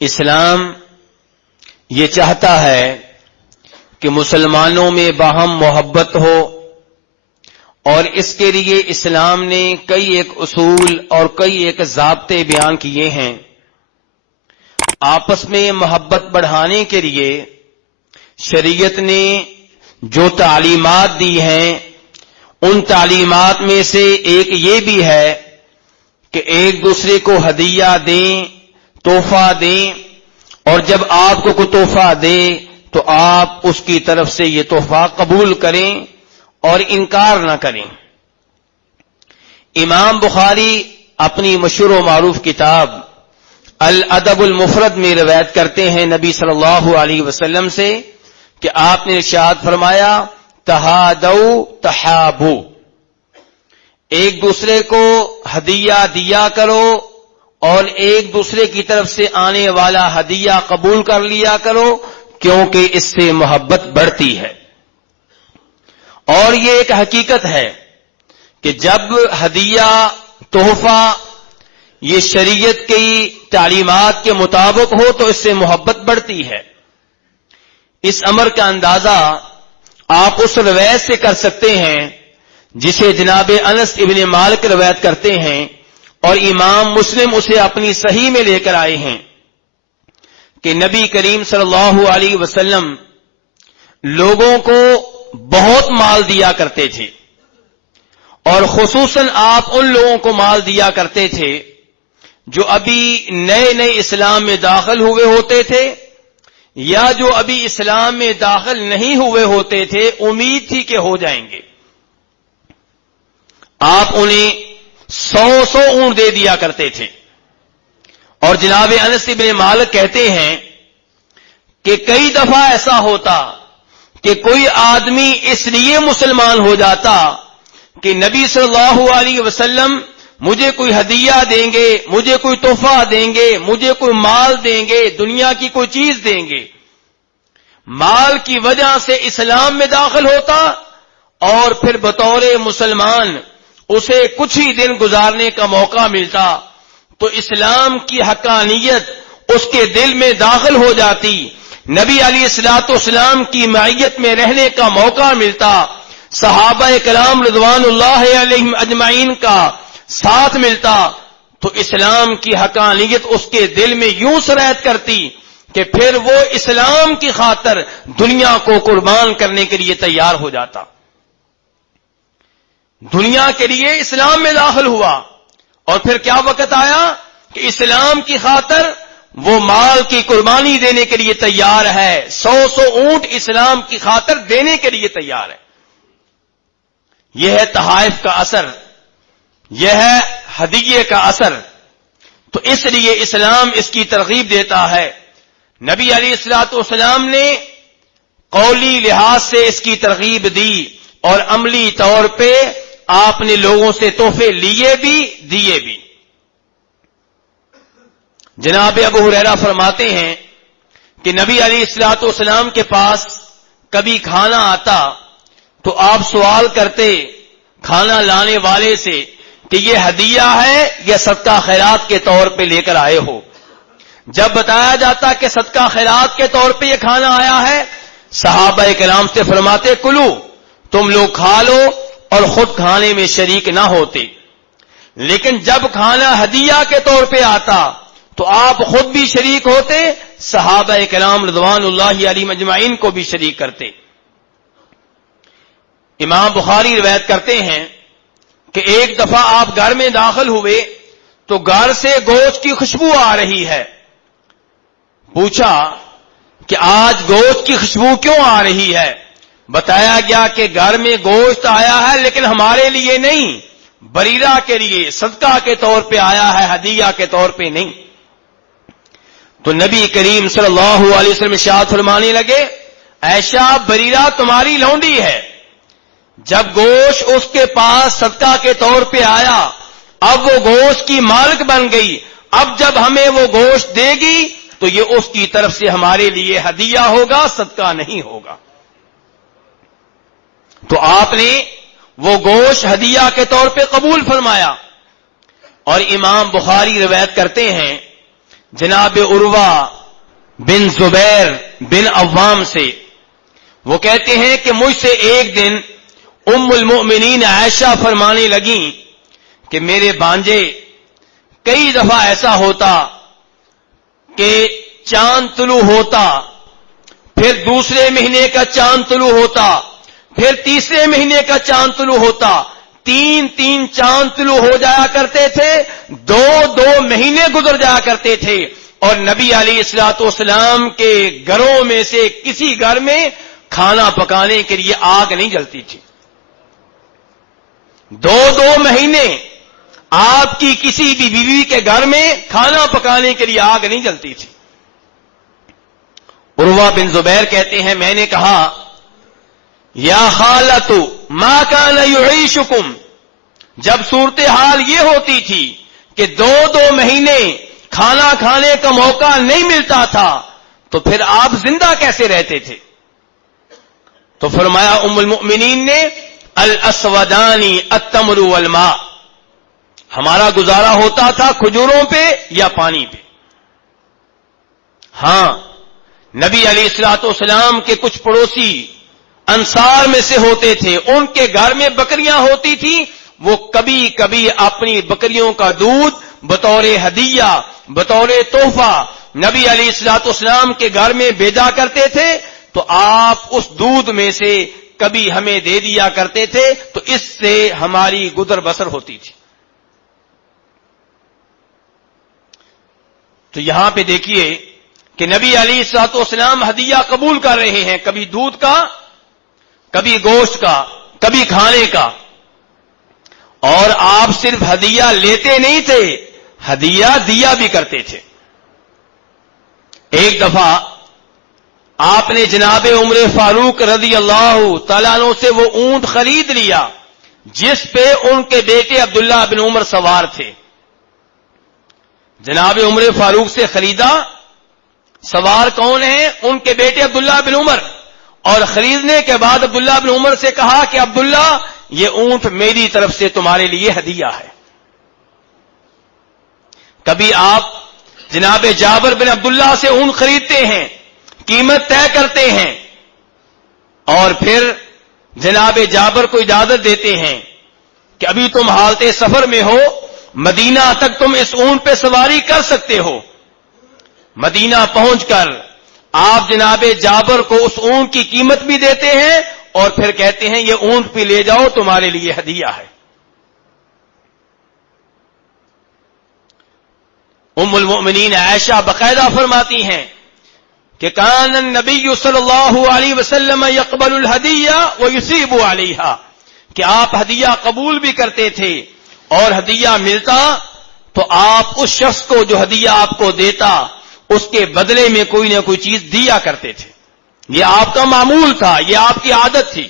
اسلام یہ چاہتا ہے کہ مسلمانوں میں باہم محبت ہو، اور اس کے لیے اسلام نے کئی ایک اصول اور کئی ایک ضابطے بیان کیے ہیں۔ آپس میں محبت بڑھانے کے لیے شریعت نے جو تعلیمات دی ہیں، ان تعلیمات میں سے ایک یہ بھی ہے کہ ایک دوسرے کو ہدیہ دیں، تحفہ دیں، اور جب آپ کو کوئی تحفہ دے تو آپ اس کی طرف سے یہ تحفہ قبول کریں اور انکار نہ کریں۔ امام بخاری اپنی مشہور و معروف کتاب الادب المفرد میں روایت کرتے ہیں نبی صلی اللہ علیہ وسلم سے کہ آپ نے ارشاد فرمایا تہادوا تحابوا، ایک دوسرے کو ہدیہ دیا کرو اور ایک دوسرے کی طرف سے آنے والا ہدیہ قبول کر لیا کرو، کیونکہ اس سے محبت بڑھتی ہے۔ اور یہ ایک حقیقت ہے کہ جب ہدیہ تحفہ یہ شریعت کی تعلیمات کے مطابق ہو تو اس سے محبت بڑھتی ہے۔ اس امر کا اندازہ آپ اس روایت سے کر سکتے ہیں جسے جناب انس ابن مالک روایت کرتے ہیں، اور امام مسلم اسے اپنی صحیح میں لے کر آئے ہیں کہ نبی کریم صلی اللہ علیہ وسلم لوگوں کو بہت مال دیا کرتے تھے، اور خصوصاً آپ ان لوگوں کو مال دیا کرتے تھے جو ابھی نئے نئے اسلام میں داخل ہوئے ہوتے تھے، یا جو ابھی اسلام میں داخل نہیں ہوئے ہوتے تھے، امید تھی کہ ہو جائیں گے۔ آپ انہیں 100 اونٹ دے دیا کرتے تھے، اور جناب انس بن مالک کہتے ہیں کہ کئی دفعہ ایسا ہوتا کہ کوئی آدمی اس لیے مسلمان ہو جاتا کہ نبی صلی اللہ علیہ وسلم مجھے کوئی ہدیہ دیں گے، مجھے کوئی تحفہ دیں گے، مجھے کوئی مال دیں گے، دنیا کی کوئی چیز دیں گے، مال کی وجہ سے اسلام میں داخل ہوتا، اور پھر بطور مسلمان اسے کچھ ہی دن گزارنے کا موقع ملتا تو اسلام کی حقانیت اس کے دل میں داخل ہو جاتی، نبی علیہ الصلوۃ والسلام کی معیت میں رہنے کا موقع ملتا، صحابہ کرام رضوان اللہ علیہم اجمعین کا ساتھ ملتا، تو اسلام کی حقانیت اس کے دل میں یوں سرایت کرتی کہ پھر وہ اسلام کی خاطر دنیا کو قربان کرنے کے لیے تیار ہو جاتا۔ دنیا کے لیے اسلام میں داخل ہوا، اور پھر کیا وقت آیا کہ اسلام کی خاطر وہ مال کی قربانی دینے کے لیے تیار ہے، 100 اونٹ اسلام کی خاطر دینے کے لیے تیار ہے۔ یہ ہے تحائف کا اثر، یہ ہے ہدیے کا اثر۔ تو اس لیے اسلام اس کی ترغیب دیتا ہے۔ نبی علیہ الصلوۃ والسلام نے قولی لحاظ سے اس کی ترغیب دی، اور عملی طور پہ آپ نے لوگوں سے تحفے لیے بھی دیے بھی۔ جناب ابو ہریرہ فرماتے ہیں کہ نبی علیہ الصلوۃ والسلام کے پاس کبھی کھانا آتا تو آپ سوال کرتے کھانا لانے والے سے کہ یہ ہدیہ ہے یا صدقہ خیرات کے طور پہ لے کر آئے ہو؟ جب بتایا جاتا کہ صدقہ خیرات کے طور پہ یہ کھانا آیا ہے، صحابہ کرام سے فرماتے کلو، تم لوگ کھا لو، اور خود کھانے میں شریک نہ ہوتے۔ لیکن جب کھانا ہدیہ کے طور پہ آتا تو آپ خود بھی شریک ہوتے، صحابہ کرام رضوان اللہ علیہم اجمعین کو بھی شریک کرتے۔ امام بخاری روایت کرتے ہیں کہ ایک دفعہ آپ گھر میں داخل ہوئے تو گھر سے گوشت کی خوشبو آ رہی ہے۔ پوچھا کہ آج گوشت کی خوشبو کیوں آ رہی ہے؟ بتایا گیا کہ گھر میں گوشت آیا ہے لیکن ہمارے لیے نہیں، بریرہ کے لیے صدقہ کے طور پہ آیا ہے، ہدیہ کے طور پہ نہیں۔ تو نبی کریم صلی اللہ علیہ وسلم ارشاد فرمانے لگے عائشہ بریرہ تمہاری لونڈی ہے، جب گوشت اس کے پاس صدقہ کے طور پہ آیا اب وہ گوشت کی مالک بن گئی، اب جب ہمیں وہ گوشت دے گی تو یہ اس کی طرف سے ہمارے لیے ہدیہ ہوگا، صدقہ نہیں ہوگا۔ تو آپ نے وہ گوشت ہدیہ کے طور پہ قبول فرمایا۔ اور امام بخاری روایت کرتے ہیں جناب عروہ بن زبیر بن عوام سے، وہ کہتے ہیں کہ مجھ سے ایک دن ام المؤمنین عائشہ فرمانے لگیں کہ میرے بانجے کئی دفعہ ایسا ہوتا کہ چاند طلوع ہوتا، پھر دوسرے مہینے کا چاند طلوع ہوتا، پھر تیسرے مہینے کا چاند طلوع ہوتا، تین چاند طلوع ہو جایا کرتے تھے، دو مہینے گزر جایا کرتے تھے، اور نبی علیہ الصلوۃ والسلام کے گھروں میں سے کسی گھر میں کھانا پکانے کے لیے آگ نہیں جلتی تھی۔ 2 مہینے آپ کی کسی بھی بیوی کے گھر میں کھانا پکانے کے لیے آگ نہیں جلتی تھی۔ عروہ بن زبیر کہتے ہیں میں نے کہا یا خالۃ ما کان یعیشکم، جب صورتحال یہ ہوتی تھی کہ 2 مہینے کھانا کھانے کا موقع نہیں ملتا تھا تو پھر آپ زندہ کیسے رہتے تھے؟ تو فرمایا ام المؤمنین نے الاسودانی التمر والماء، ہمارا گزارا ہوتا تھا کھجوروں پہ یا پانی پہ۔ ہاں، نبی علیہ الصلوۃ والسلام کے کچھ پڑوسی انصار میں سے ہوتے تھے، ان کے گھر میں بکریاں ہوتی تھیں، وہ کبھی کبھی اپنی بکریوں کا دودھ بطور ہدیہ، بطور تحفہ نبی علیہ الصلوۃ والسلام کے گھر میں بھیجا کرتے تھے، تو آپ اس دودھ میں سے کبھی ہمیں دے دیا کرتے تھے، تو اس سے ہماری گزر بسر ہوتی تھی۔ تو یہاں پہ دیکھیے کہ نبی علیہ الصلوۃ والسلام ہدیہ قبول کر رہے ہیں، کبھی دودھ کا، کبھی گوشت کا، کبھی کھانے کا، اور آپ صرف ہدیہ لیتے نہیں تھے، ہدیہ دیا بھی کرتے تھے۔ ایک دفعہ آپ نے جناب عمر فاروق رضی اللہ تعالیٰ عنہ سے وہ اونٹ خرید لیا جس پہ ان کے بیٹے عبداللہ بن عمر سوار تھے۔ جناب عمر فاروق سے خریدا، سوار کون ہیں؟ ان کے بیٹے عبداللہ بن عمر، اور خریدنے کے بعد عبداللہ بن عمر سے کہا کہ عبداللہ یہ اونٹ میری طرف سے تمہارے لیے ہدیہ ہے۔ کبھی آپ جناب جابر بن عبداللہ سے اونٹ خریدتے ہیں، قیمت طے کرتے ہیں، اور پھر جناب جابر کو اجازت دیتے ہیں کہ ابھی تم حالت سفر میں ہو، مدینہ تک تم اس اونٹ پہ سواری کر سکتے ہو۔ مدینہ پہنچ کر آپ جناب جابر کو اس اونٹ کی قیمت بھی دیتے ہیں، اور پھر کہتے ہیں یہ اونٹ پہ لے جاؤ تمہارے لیے ہدیہ ہے۔ ام المؤمنین عائشہ باقاعدہ فرماتی ہیں کہ کان النبی صلی اللہ علیہ وسلم یقبل الہدیہ ویثیب علیہا، کہ آپ ہدیہ قبول بھی کرتے تھے، اور ہدیہ ملتا تو آپ اس شخص کو جو ہدیہ آپ کو دیتا اس کے بدلے میں کوئی نہ کوئی چیز دیا کرتے تھے۔ یہ آپ کا معمول تھا، یہ آپ کی عادت تھی۔